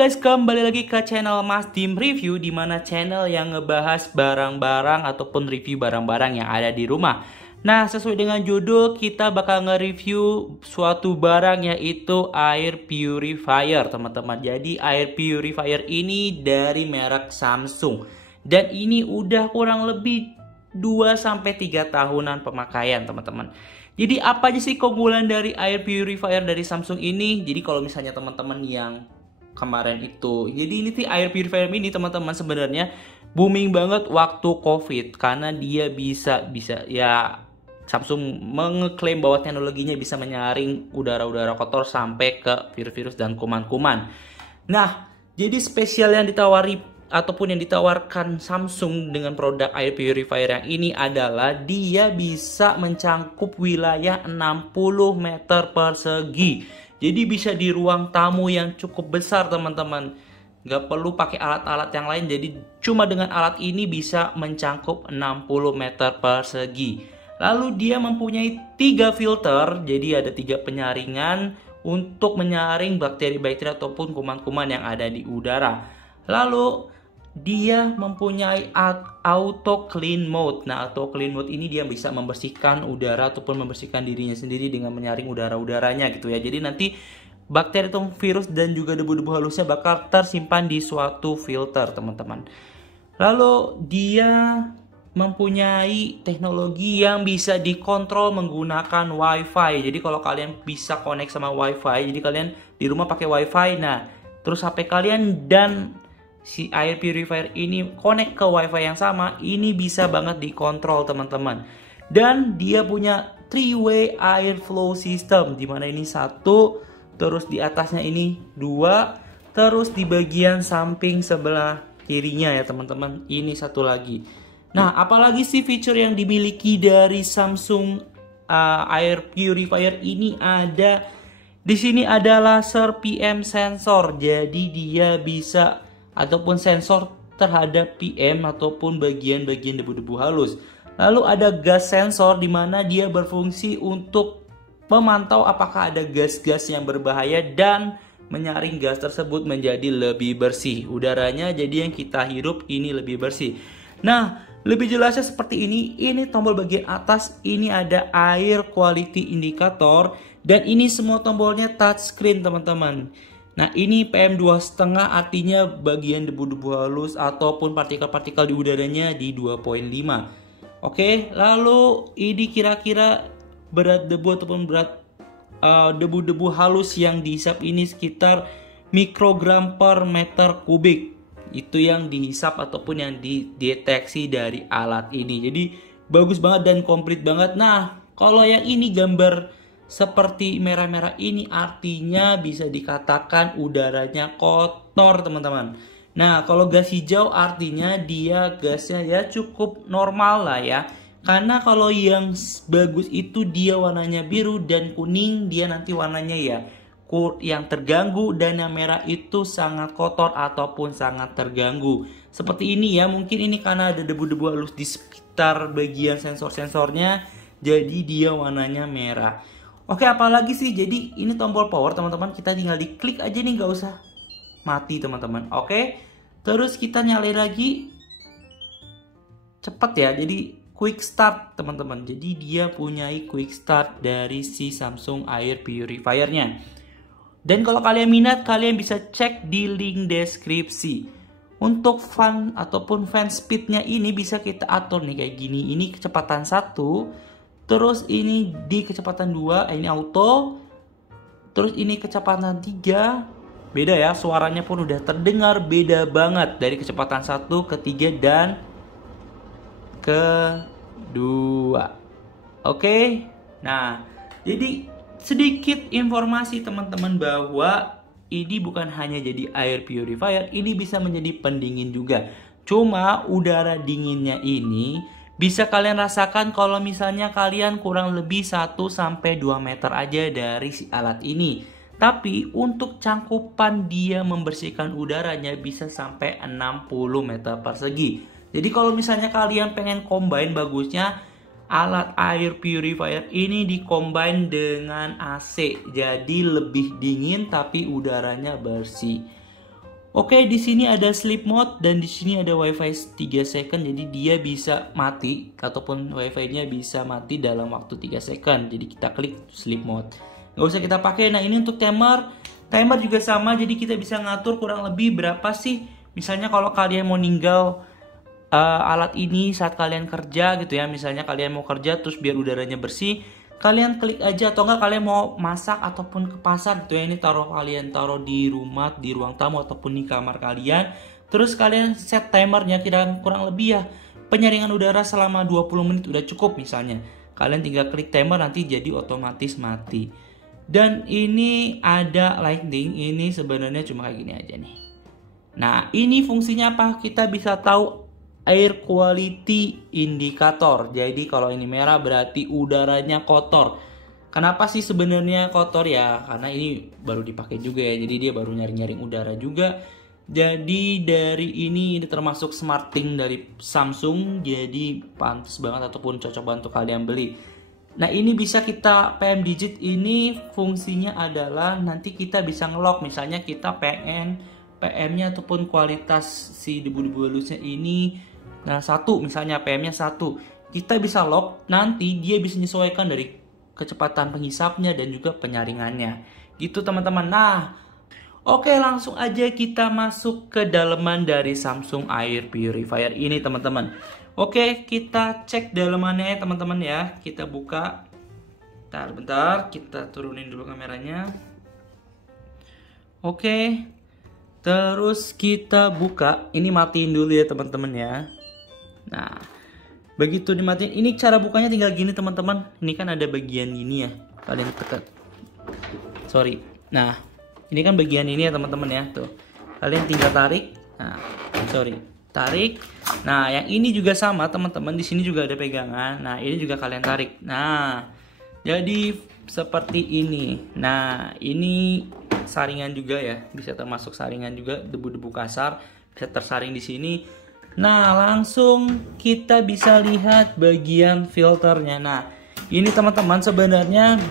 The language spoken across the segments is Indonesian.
guys, kembali lagi ke channel Mas Dim Review, di mana channel yang ngebahas barang-barang ataupun review barang-barang yang ada di rumah. Nah, sesuai dengan judul, kita bakal nge-review suatu barang, yaitu air purifier, teman-teman. Jadi air purifier ini dari merek Samsung, dan ini udah kurang lebih 2-3 tahunan pemakaian, teman-teman. Jadi apa aja sih keunggulan dari air purifier dari Samsung ini? Jadi kalau misalnya teman-teman yang kemarin itu, jadi ini tuh air purifier ini, teman-teman, sebenarnya booming banget waktu COVID, karena dia bisa ya, Samsung mengeklaim bahwa teknologinya bisa menyaring udara-udara kotor sampai ke virus-virus dan kuman-kuman. Nah, jadi spesial yang ditawari ataupun yang ditawarkan Samsung dengan produk air purifier yang ini adalah dia bisa mencangkup wilayah 60 meter persegi. Jadi bisa di ruang tamu yang cukup besar, teman-teman. Nggak perlu pakai alat-alat yang lain. Jadi cuma dengan alat ini bisa mencangkup 60 meter persegi. Lalu dia mempunyai 3 filter. Jadi ada 3 penyaringan untuk menyaring bakteri-bakteri ataupun kuman-kuman yang ada di udara. Lalu dia mempunyai auto clean mode. Nah, auto clean mode ini dia bisa membersihkan udara ataupun membersihkan dirinya sendiri dengan menyaring udara-udaranya gitu ya. Jadi nanti bakteri atau virus dan juga debu-debu halusnya bakal tersimpan di suatu filter, teman-teman. Lalu dia mempunyai teknologi yang bisa dikontrol menggunakan WiFi. Jadi kalau kalian bisa connect sama WiFi, jadi kalian di rumah pakai WiFi, nah terus HP kalian dan si air purifier ini connect ke WiFi yang sama, ini bisa banget dikontrol, teman-teman. Dan dia punya 3-way air flow system, dimana ini 1, terus di atasnya ini 2, terus di bagian samping sebelah kirinya ya, teman-teman, ini 1 lagi. Nah, apalagi sih fitur yang dimiliki dari Samsung air purifier ini? Ada di sini ada laser PM sensor, jadi dia bisa ataupun sensor terhadap PM ataupun bagian-bagian debu-debu halus. Lalu ada gas sensor, di mana dia berfungsi untuk memantau apakah ada gas-gas yang berbahaya dan menyaring gas tersebut menjadi lebih bersih. Udaranya jadi yang kita hirup ini lebih bersih. Nah, lebih jelasnya seperti ini. Ini tombol bagian atas, ini ada air quality indicator, dan ini semua tombolnya touchscreen, teman-teman. Nah, ini PM2,5, artinya bagian debu-debu halus ataupun partikel-partikel di udaranya di 2,5. Oke, lalu ini kira-kira berat debu ataupun berat debu-debu halus yang dihisap ini sekitar mikrogram per meter kubik. Itu yang dihisap ataupun yang dideteksi dari alat ini. Jadi bagus banget dan komplit banget. Nah, kalau yang ini gambar seperti merah-merah ini, artinya bisa dikatakan udaranya kotor, teman-teman. Nah, kalau gas hijau artinya dia gasnya ya cukup normal lah ya. Karena kalau yang bagus itu dia warnanya biru, dan kuning dia nanti warnanya ya yang terganggu, dan yang merah itu sangat kotor ataupun sangat terganggu. Seperti ini ya, mungkin ini karena ada debu-debu halus di sekitar bagian sensor-sensornya, jadi dia warnanya merah. Oke, apalagi sih? Jadi ini tombol power, teman-teman. Kita tinggal diklik aja nih, nggak usah mati, teman-teman. Oke, terus kita nyalain lagi. Cepet ya, jadi quick start, teman-teman. Jadi dia punyai quick start dari si Samsung air purifiernya. Dan kalau kalian minat, kalian bisa cek di link deskripsi. Untuk fan ataupun fan speednya ini bisa kita atur nih kayak gini. Ini kecepatan 1, terus ini di kecepatan 2, ini auto. Terus ini kecepatan 3. Beda ya, suaranya pun udah terdengar beda banget dari kecepatan 1 ke 3 dan ke 2. Oke. Nah, jadi sedikit informasi, teman-teman, bahwa ini bukan hanya jadi air purifier, ini bisa menjadi pendingin juga. Cuma udara dinginnya ini bisa kalian rasakan kalau misalnya kalian kurang lebih 1-2 meter aja dari si alat ini. Tapi untuk cangkupan dia membersihkan udaranya bisa sampai 60 meter persegi. Jadi kalau misalnya kalian pengen combine, bagusnya alat air purifier ini dikombin dengan AC. Jadi lebih dingin tapi udaranya bersih. Oke, di sini ada sleep mode dan di sini ada WiFi 3 second, jadi dia bisa mati ataupun WiFi-nya bisa mati dalam waktu 3 second. Jadi kita klik sleep mode. Nggak usah kita pakai. Nah, ini untuk timer. Timer juga sama, jadi kita bisa ngatur kurang lebih berapa sih. Misalnya kalau kalian mau ninggal alat ini saat kalian kerja gitu ya. Misalnya kalian mau kerja terus biar udaranya bersih, kalian klik aja. Atau enggak kalian mau masak ataupun ke pasar gitu ya, ini kalian taruh di rumah, di ruang tamu ataupun di kamar kalian. Terus kalian set timernya kira kurang lebih ya penyaringan udara selama 20 menit udah cukup misalnya. Kalian tinggal klik timer, nanti jadi otomatis mati. Dan ini ada lightning, ini sebenarnya cuma kayak gini aja nih. Nah, ini fungsinya apa? Kita bisa tahu air quality indicator. Jadi kalau ini merah berarti udaranya kotor. Kenapa sih sebenarnya kotor ya? Karena ini baru dipakai juga ya. Jadi dia baru nyaring-nyaring udara juga. Jadi dari ini termasuk SmartThings dari Samsung. Jadi pantas banget ataupun cocok banget untuk kalian beli. Nah, ini bisa kita PM digit, ini fungsinya adalah nanti kita bisa ngelock. Misalnya kita pengen PM-nya ataupun kualitas si debu-debu halusnya ini, nah 1 misalnya PM-nya 1, kita bisa lock, nanti dia bisa menyesuaikan dari kecepatan penghisapnya dan juga penyaringannya gitu teman-teman. Nah, oke, langsung aja kita masuk ke daleman dari Samsung Air Purifier ini teman-teman. Oke, kita cek dalemannya ya teman-teman ya. Kita buka. Bentar, kita turunin dulu kameranya. Oke, terus kita buka. Ini matiin dulu ya teman-teman ya. Nah, begitu dimatiin, ini cara bukanya tinggal gini teman-teman. Ini kan ada bagian gini ya, kalian tekan. Sorry. Nah, ini kan bagian ini ya teman-teman ya, tuh. Kalian tinggal tarik. Nah, tarik. Nah, yang ini juga sama teman-teman. Di sini juga ada pegangan. Nah, ini juga kalian tarik. Nah, jadi seperti ini. Nah, ini saringan juga ya, bisa termasuk saringan juga, debu-debu kasar bisa tersaring di sini. Nah, langsung kita bisa lihat bagian filternya. Nah, ini teman-teman sebenarnya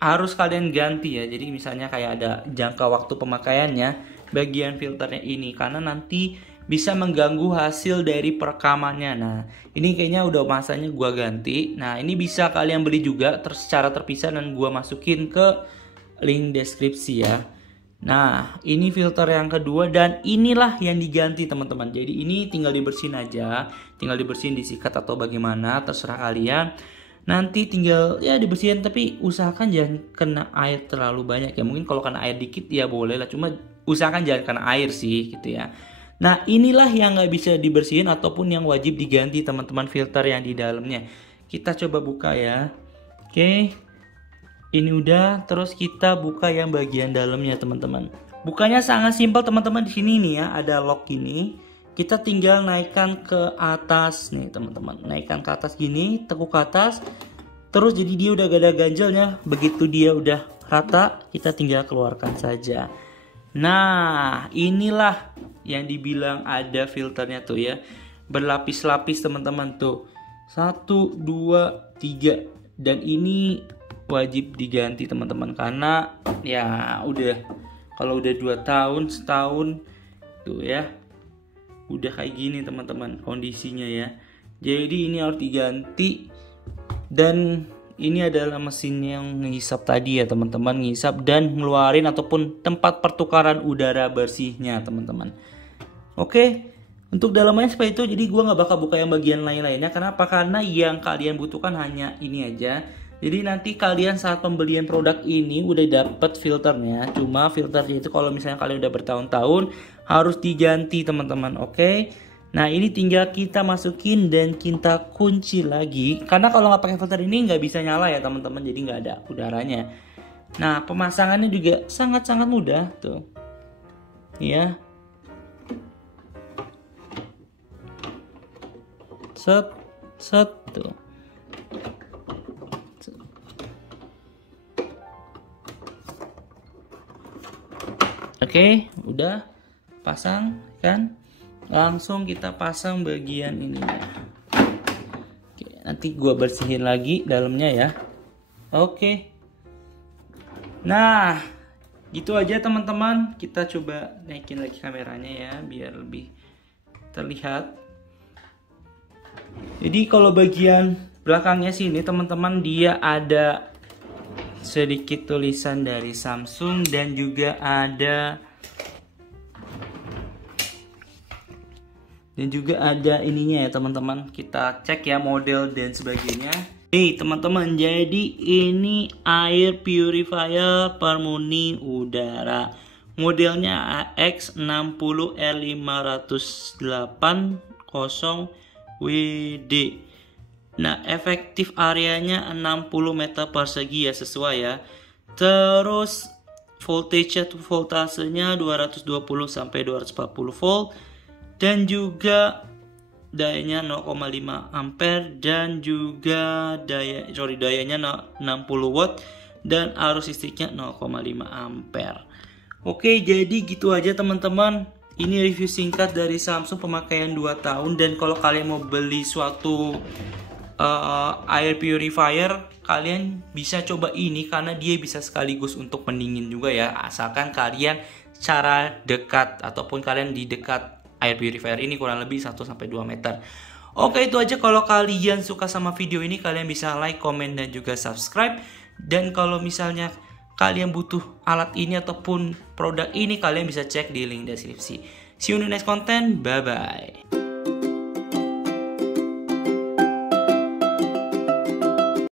harus kalian ganti ya. Jadi misalnya kayak ada jangka waktu pemakaiannya bagian filternya ini, karena nanti bisa mengganggu hasil dari perekamannya. Nah, ini kayaknya udah masanya gua ganti. Nah, ini bisa kalian beli juga secara terpisah dan gua masukin ke link deskripsi ya. Nah, ini filter yang kedua dan inilah yang diganti teman-teman. Jadi ini tinggal dibersihin aja, tinggal dibersihin, disikat atau bagaimana, terserah kalian. Nanti tinggal ya dibersihin, tapi usahakan jangan kena air terlalu banyak ya. Mungkin kalau kena air dikit ya boleh lah, cuma usahakan jangan kena air sih gitu ya. Nah, inilah yang nggak bisa dibersihin ataupun yang wajib diganti teman-teman, filter yang di dalamnya. Kita coba buka ya. Oke. Ini udah, terus kita buka yang bagian dalamnya teman-teman. Bukanya sangat simpel teman-teman. Di sini nih ya ada lock ini. Kita tinggal naikkan ke atas nih teman-teman. Naikkan ke atas gini, tekuk ke atas. Terus jadi dia udah gak ada ganjelnya. Begitu dia udah rata, kita tinggal keluarkan saja. Nah, inilah yang dibilang ada filternya tuh ya. Berlapis-lapis teman-teman tuh. 1, 2, 3. Dan ini wajib diganti teman-teman, karena ya udah, kalau udah 2 tahun, setahun tuh ya udah kayak gini teman-teman kondisinya ya. Jadi ini harus diganti. Dan ini adalah mesin yang ngehisap tadi ya teman-teman, ngehisap dan ngeluarin ataupun tempat pertukaran udara bersihnya teman-teman. Oke, untuk dalamannya seperti itu. Jadi gua nggak bakal buka yang bagian lain-lainnya. Kenapa? Karena yang kalian butuhkan hanya ini aja. Jadi nanti kalian saat pembelian produk ini udah dapat filternya. Cuma filternya itu kalau misalnya kalian udah bertahun-tahun harus diganti teman-teman. Oke. Nah, ini tinggal kita masukin dan kita kunci lagi. Karena kalau nggak pakai filter ini nggak bisa nyala ya teman-teman. Jadi nggak ada udaranya. Nah, pemasangannya juga sangat-sangat mudah tuh. Ya. Set tuh. Oke, udah pasang kan? Langsung kita pasang bagian ininya. Oke, nanti gua bersihin lagi dalamnya ya. Oke. Nah, Gitu aja teman-teman, kita coba naikin lagi kameranya ya biar lebih terlihat. Jadi kalau bagian belakangnya sini teman-teman, dia ada sedikit tulisan dari Samsung dan juga ada ininya ya teman-teman. Kita cek ya model dan sebagainya. Nih teman-teman, jadi ini air purifier pemurni udara. Modelnya AX60580WD. Nah, efektif areanya 60 meter persegi ya, sesuai ya. Terus voltasenya 220 sampai 240 volt dan juga dayanya 0,5 ampere dan juga dayanya 60 watt dan arus listriknya 0,5 ampere. Oke, jadi gitu aja teman-teman. Ini review singkat dari Samsung pemakaian 2 tahun, dan kalau kalian mau beli suatu air purifier, kalian bisa coba ini karena dia bisa sekaligus untuk pendingin juga ya, asalkan kalian cara dekat ataupun kalian di dekat air purifier ini kurang lebih 1-2 meter. Oke, itu aja. Kalau kalian suka sama video ini, kalian bisa like, komen, dan juga subscribe. Dan kalau misalnya kalian butuh alat ini ataupun produk ini, kalian bisa cek di link deskripsi. See you in the next content, bye bye.